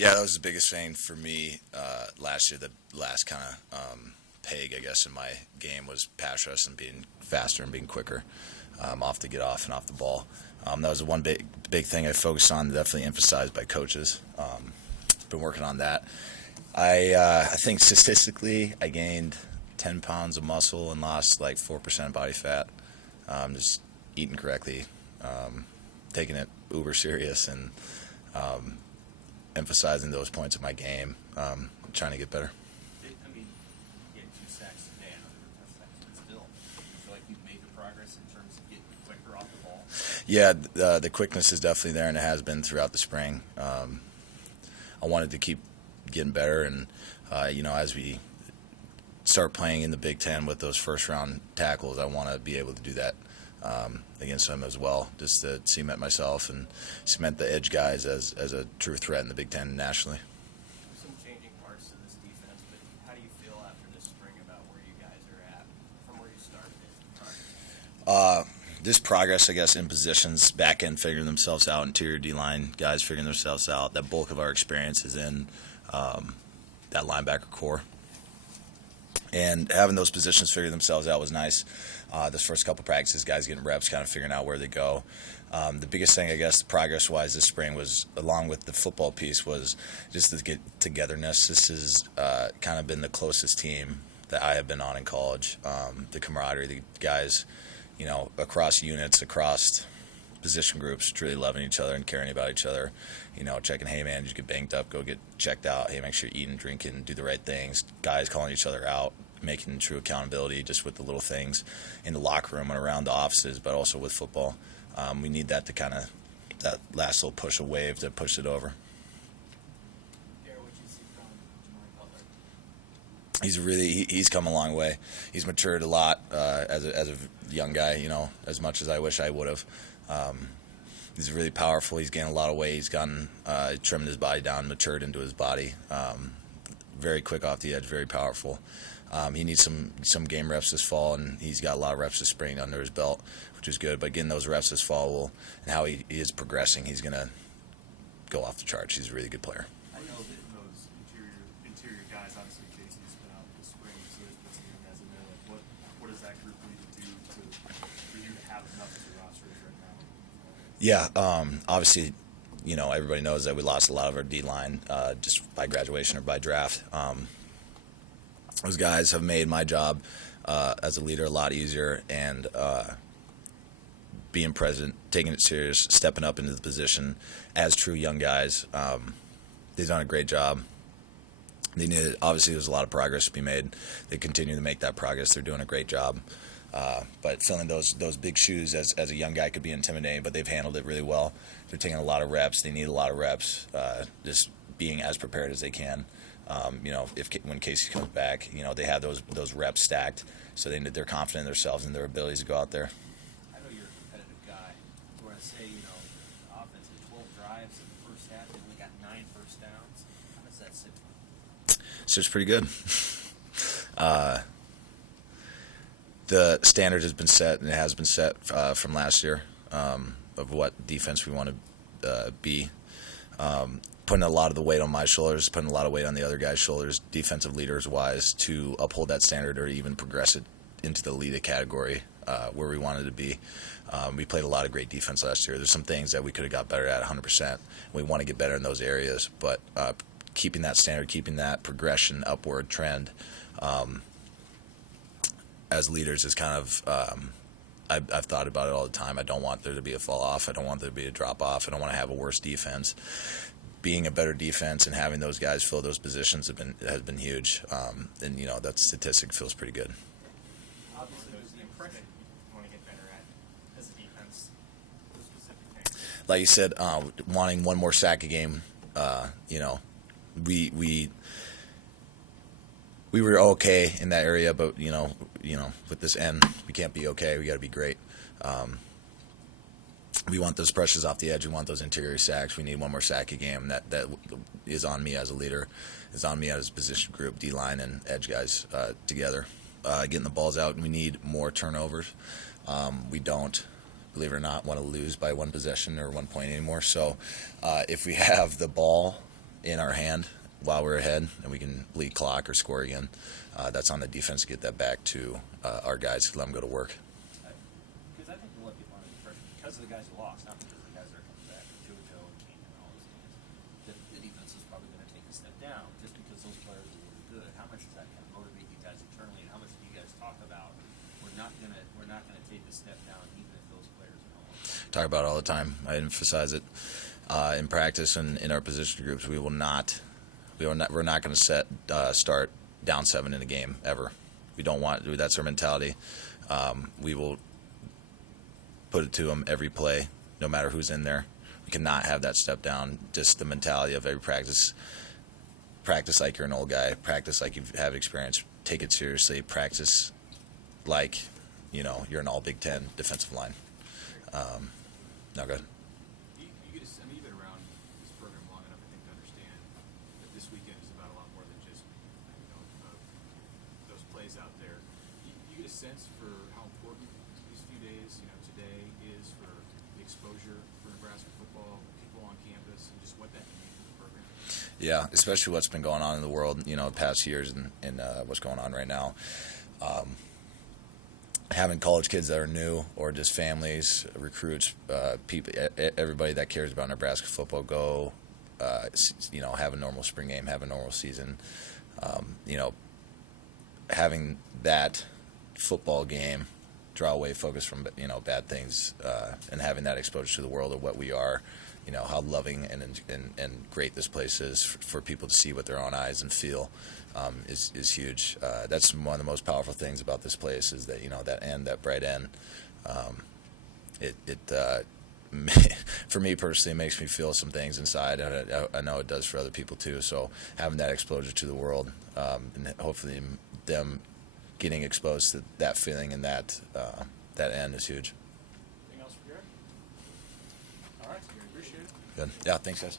Yeah, that was the biggest thing for me last year. The last kind of peg, I guess, in my game was pass rush and being faster and being quicker off the get off and off the ball. That was the one big thing I focused on, definitely emphasized by coaches. Been working on that. I think statistically, I gained 10 pounds of muscle and lost like 4% body fat. Just eating correctly, taking it uber serious, and emphasizing those points of my game, trying to get better. I mean, you had 2 sacks today, another touchdown, but still, you feel like you've made the progress in terms of getting quicker off the ball? Yeah, the quickness is definitely there, and it has been throughout the spring. I wanted to keep getting better, and as we start playing in the Big Ten with those first-round tackles, I want to be able to do that against them as well, just to cement myself and cement the edge guys as a true threat in the Big Ten nationally. There's some changing parts to this defense, but how do you feel after this spring about where you guys are at from where you started it? This progress, I guess, in positions, back end figuring themselves out, interior D-line guys figuring themselves out. That bulk of our experience is in that linebacker core. And having those positions figure themselves out was nice. This first couple practices, guys getting reps, kind of figuring out where they go. The biggest thing, I guess, progress-wise this spring was, along with the football piece, was just the togetherness. This has kind of been the closest team that I have been on in college. The camaraderie, the guys, across units, across position groups, truly loving each other and caring about each other. Checking, hey man, did you get banged up? Go get checked out. Hey, make sure you're eating, drinking, do the right things. Guys calling each other out, making true accountability just with the little things in the locker room and around the offices, but also with football. We need that to kind of, that last little push of wave to push it over. Garrett, what you see from Jamari Butler? He's come a long way. He's matured a lot as a young guy, as much as I wish I would have. He's really powerful. He's gained a lot of weight. He's gotten trimmed his body down, matured into his body. Very quick off the edge, very powerful. He needs some game reps this fall, and he's got a lot of reps this spring under his belt, which is good. But getting those reps this fall and how he is progressing, he's going to go off the charts. He's a really good player. I know that those interior guys, obviously Casey's been out this spring, so there's been some young guys in there. Like what does that group need to do for you to have enough as your roster is right now? Yeah, obviously, everybody knows that we lost a lot of our D-line just by graduation or by draft. Those guys have made my job as a leader a lot easier, and being present, taking it serious, stepping up into the position as true young guys. They've done a great job. Obviously, there's a lot of progress to be made. They continue to make that progress. They're doing a great job. But filling those big shoes as a young guy could be intimidating, but they've handled it really well. They're taking a lot of reps. They need a lot of reps, just being as prepared as they can. When Casey comes back, they have those reps stacked, so they're confident in themselves and their abilities to go out there. I know you're a competitive guy. Where I say, the offense had 12 drives in the first half, they only got 9 first downs. How does that sit? So it's pretty good. The standard has been set, and it has been set from last year of what defense we want to be. Putting a lot of the weight on my shoulders, putting a lot of weight on the other guy's shoulders, defensive leaders-wise, to uphold that standard or even progress it into the leader category where we wanted to be. We played a lot of great defense last year. There's some things that we could have got better at 100%. We want to get better in those areas, but keeping that standard, keeping that progression, upward trend as leaders is kind of I've thought about it all the time. I don't want there to be a fall off. I don't want there to be a drop off. I don't want to have a worse defense. Being a better defense and having those guys fill those positions has been huge. And that statistic feels pretty good. Obviously, there's the impression you want to get better at as a defense. Those specific things. Like you said, wanting one more sack a game. We were okay in that area, but with this end, we can't be okay. We got to be great. We want those pressures off the edge. We want those interior sacks. We need one more sack a game. That is on me as a leader. Is on me as a position group, D-line and edge guys together. Getting the balls out, and we need more turnovers. We don't, believe it or not, want to lose by one possession or 1 point anymore. So if we have the ball in our hand while we're ahead, and we can bleed clock or score again. That's on the defense to get that back to our guys, let them go to work. Because I think a lot of people are under the impression, because of the guys who lost, not because of the guys that are coming back, JoJo and Keenan and all those things, that the defense is probably going to take a step down just because those players are really good. How much does that kind of motivate you guys internally, and how much do you guys talk about we're not going to take a step down even if those players are no longer? Talk about it all the time. I emphasize it in practice and in our position groups. We're not going to start down 7 in a game ever. We don't want. That's our mentality. We will put it to them every play, no matter who's in there. We cannot have that step down. Just the mentality of every practice. Practice like you're an old guy. Practice like you have experience. Take it seriously. Practice like you're an all Big Ten defensive line. No, go ahead. You've been around this program long enough, I think, to understand that this weekend is about a lot more than just those plays out there. You get a sense for how important these few days, today is for the exposure for Nebraska football, people on campus, and just what that can mean for the program. Yeah, especially what's been going on in the world, the past years and what's going on right now. Having college kids that are new, or just families, recruits, people, everybody that cares about Nebraska football, go, have a normal spring game, have a normal season. Having that football game draw away focus from bad things, and having that exposure to the world of what we are, how loving and great this place is for people to see with their own eyes and feel. Is huge. That's one of the most powerful things about this place is that that end, that bright end. For me personally, it makes me feel some things inside, and I know it does for other people too. So having that exposure to the world, and hopefully them getting exposed to that feeling and that end is huge. Anything else for Garrett? All right, Gary, appreciate it. Good. Yeah. Thanks, guys.